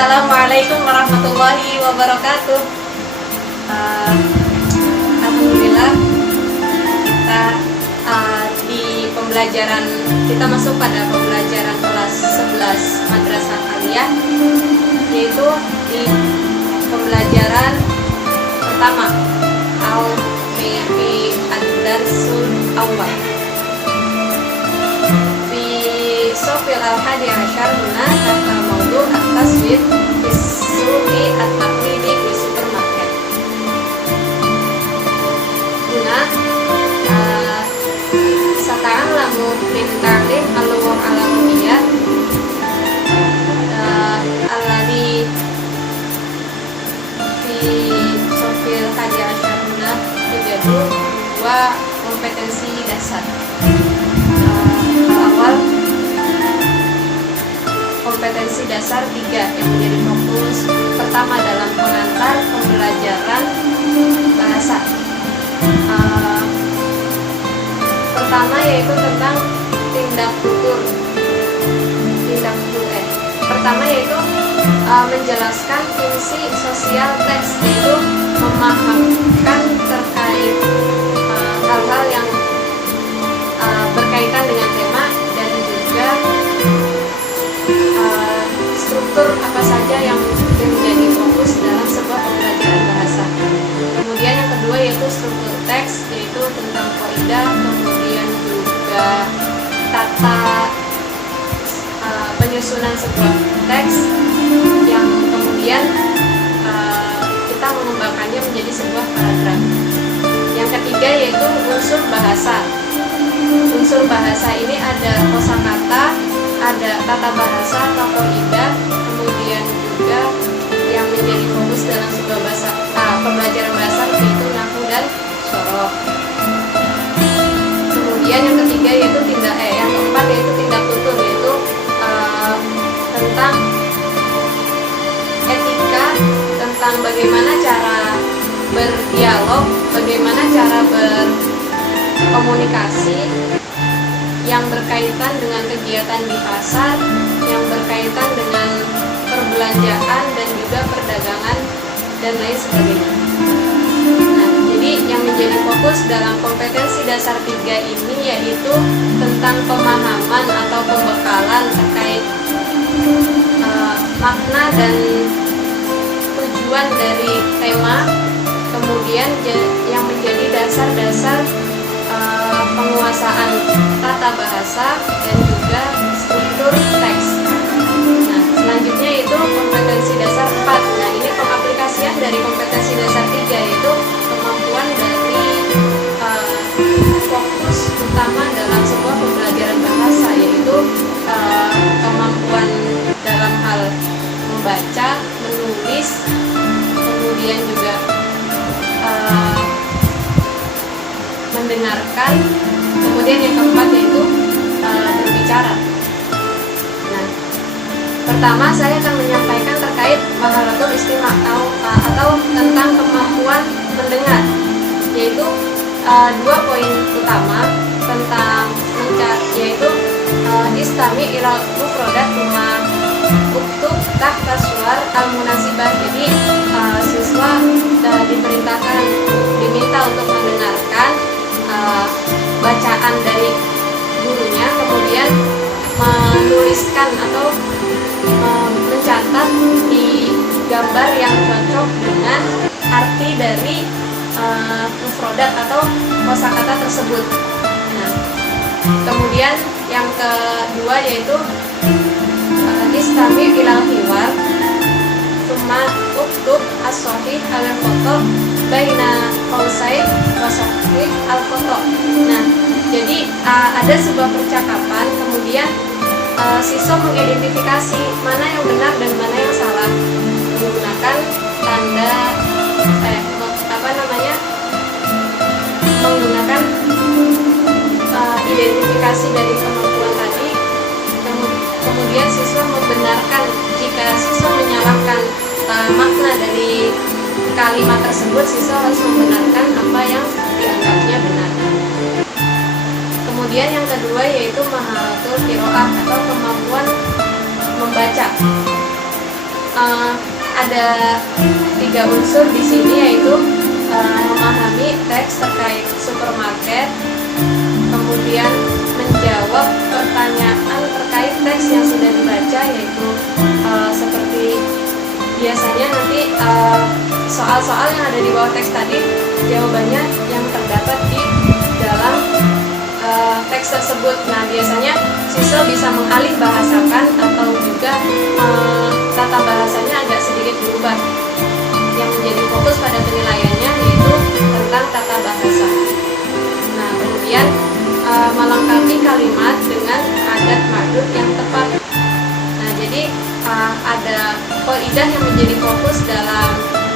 Assalamualaikum warahmatullahi wabarakatuh. Alhamdulillah kita di pembelajaran kita masuk pada pembelajaran kelas 11 Madrasah Aliyah, yaitu di pembelajaran pertama Al-Fiqi Ad-Darsul Awal fi Sofil Al-Hadi Asyar Huna kata maudu at-taswir Isuki at-taklidi di supermarket. Huna Sata'an lamu min ta'lim al-luwah al-arabiyah alladhi fi Sofil Hadi Asyar Huna yujadu dua kompetensi dasar. Awal kompetensi dasar 3 yang menjadi fokus pertama dalam pengantar pembelajaran bahasa. Pertama yaitu tentang tindak tutur. Pertama yaitu menjelaskan fungsi sosial teks, yaitu memahamkan terkait hal-hal yang berkaitan dengan tema dan juga struktur apa saja yang menjadi fokus dalam sebuah pembelajaran bahasa. Kemudian yang kedua yaitu struktur teks, yaitu tentang kaidah, kemudian juga tata penyusunan sebuah teks yang kemudian kita mengembangkannya menjadi sebuah paragraf. Yang ketiga yaitu unsur bahasa. Unsur bahasa ini ada kosakata, ada tata bahasa atau kaidah, kemudian juga yang menjadi fokus dalam sebuah bahasa pembelajaran bahasa yaitu nahwu dan syarah. Kemudian yang ketiga yaitu yang keempat yaitu tindak tutur, yaitu tentang etika, tentang bagaimana cara berdialog, bagaimana cara berkomunikasi yang berkaitan dengan kegiatan di pasar, yang berkaitan dengan perbelanjaan dan juga perdagangan dan lain sebagainya. Nah, jadi yang menjadi fokus dalam kompetensi dasar 3 ini yaitu tentang pemahaman atau pembekalan terkait makna dan tujuan dari tema, kemudian yang menjadi dasar-dasar penguasaan tata bahasa dan juga struktur teks. Nah, selanjutnya itu kompetensi dasar 4. Nah, ini pengaplikasian dari kompetensi dasar 3, yaitu kemampuan dari fokus utama dalam sebuah pembelajaran bahasa, yaitu kemampuan dalam hal membaca, menulis, kemudian juga mendengarkan, kemudian yang keempat yaitu berbicara. Nah, pertama saya akan menyampaikan terkait maharatul istima' atau tentang kemampuan mendengar, yaitu 2 poin utama tentang yaitu istami ilal mufrodat kuma uktub tahta suar al-munasibah. Jadi siswa diperintahkan, diminta untuk mendengarkan bacaan dari gurunya, kemudian menuliskan atau mencatat di gambar yang cocok dengan arti dari mufrodat atau kosakata tersebut. Nah, kemudian yang kedua yaitu istami ilal hiwar summa uktub as-sahih al-foto baina qausain wa sahih al-foto. Nah, jadi ada sebuah percakapan, kemudian siswa mengidentifikasi mana yang benar dan mana yang salah menggunakan tanda menggunakan identifikasi dari kemampuan tadi. Kemudian siswa membenarkan jika siswa menyalahkan makna dari kalimat tersebut, siswa harus membenarkan apa yang dianggapnya benar. Kemudian yang kedua yaitu maharatul qiraah atau kemampuan membaca. ada 3 unsur di sini, yaitu memahami teks terkait supermarket, kemudian menjawab pertanyaan terkait teks yang sudah dibaca, yaitu seperti biasanya nanti soal-soal yang ada di bawah teks tadi, jawabannya yang terdapat di dalam teks tersebut. Nah, biasanya siswa bisa mengalih bahasakan atau juga tata bahasanya agak sedikit berubah. Yang menjadi fokus pada penilaiannya yaitu tentang tata bahasa. Nah, kemudian melengkapi kalimat dengan adat ma'dud yang tepat. Nah, jadi ada kaidah yang menjadi fokus dalam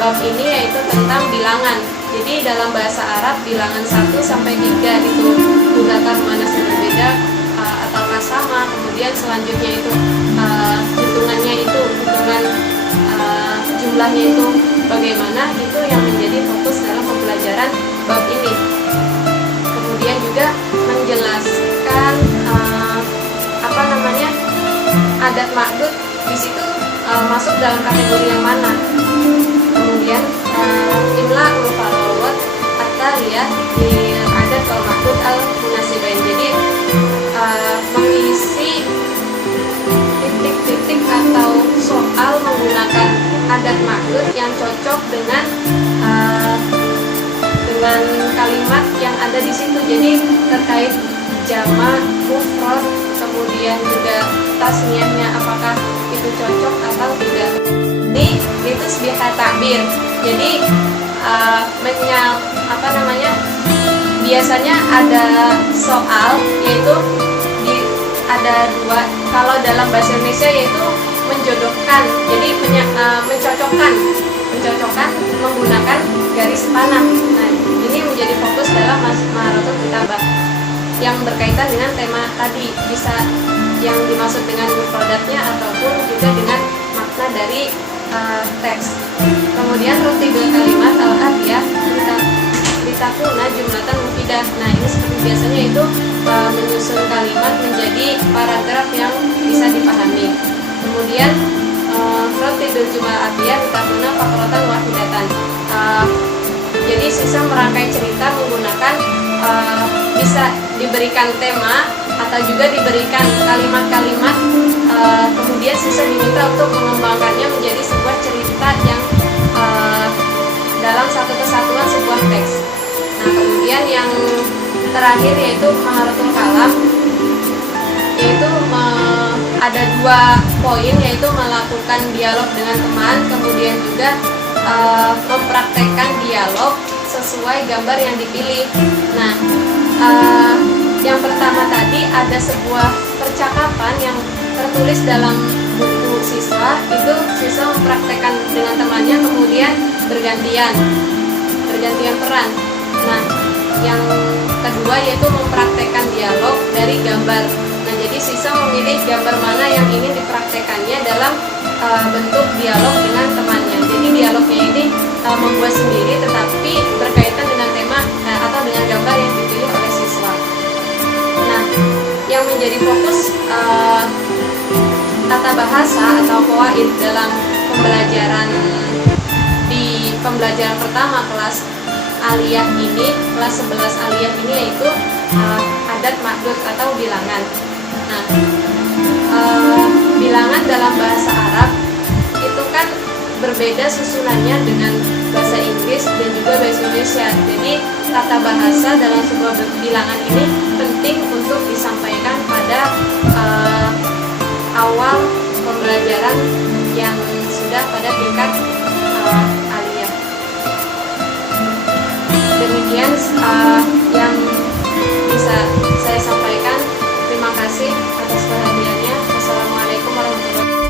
bab ini, yaitu tentang bilangan. Jadi dalam bahasa Arab bilangan 1 sampai 3 itu mudzakkar muannats berbeda ataukah sama. Kemudian selanjutnya itu hitungannya itu hitungan jumlahnya itu bagaimana, itu yang menjadi fokus dalam pembelajaran bab ini. Kemudian juga menjelaskan adat ma'dud di situ masuk dalam kategori yang mana. Kemudian imla'ul farawat at-taliyah di adat wal ma'dud al-munasibain. Jadi mengisi titik-titik atau soal menggunakan adat ma'dud yang cocok dengan kalimat yang ada di situ. Jadi terkait jamak, mufrad, kemudian juga tasniahnya apakah itu cocok atau tidak. Ini itu sebiha takbir. Jadi biasanya ada soal, yaitu ada dua. Kalau dalam bahasa Indonesia yaitu menjodohkan. Jadi mencocokkan menggunakan garis panah. Nah, ini menjadi fokus dalam Maharatul Kitabah yang berkaitan dengan tema tadi, bisa yang dimaksud dengan mufradatnya ataupun juga dengan makna dari teks. Kemudian rutibul kalimat al-atiyah litakuna jumlatan mufidah. Nah, ini seperti biasanya itu menyusun kalimat menjadi paragraf yang bisa dipahami. Kemudian rutibul jumlah atiyah litakuna faqratan wahidatan. Jadi sisa merangkai cerita menggunakan bisa diberikan tema atau juga diberikan kalimat-kalimat, kemudian sisa diminta untuk mengembangkannya menjadi sebuah cerita yang dalam satu kesatuan sebuah teks. Nah, kemudian yang terakhir yaitu Maharatul Kalam, yaitu ada 2 poin, yaitu melakukan dialog dengan teman, kemudian juga mempraktekkan dialog sesuai gambar yang dipilih. Nah, yang pertama tadi ada sebuah percakapan yang tertulis dalam buku siswa, itu siswa mempraktekkan dengan temannya, kemudian bergantian peran. Nah, yang kedua yaitu mempraktekkan dialog dari gambar. Nah, jadi siswa memilih gambar mana yang ingin dipraktekannya dalam bentuk dialog dengan temannya. Jadi dialognya ini membuat sendiri tetapi berkaitan dengan tema atau dengan gambar yang dipilih oleh siswa. Nah, yang menjadi fokus tata bahasa atau qawaid dalam pembelajaran di pembelajaran pertama kelas aliyah ini, kelas 11 aliyah ini, yaitu adat ma'dud atau bilangan. Nah, bilangan dalam bahasa Arab itu kan berbeda susunannya dengan bahasa Inggris dan juga bahasa Indonesia. Jadi tata bahasa dalam sebuah bilangan ini penting untuk disampaikan pada awal pembelajaran yang sudah pada tingkat aliyah. Demikian yang bisa saya sampaikan. Terima kasih atas perhatiannya. Wassalamualaikum warahmatullahi wabarakatuh.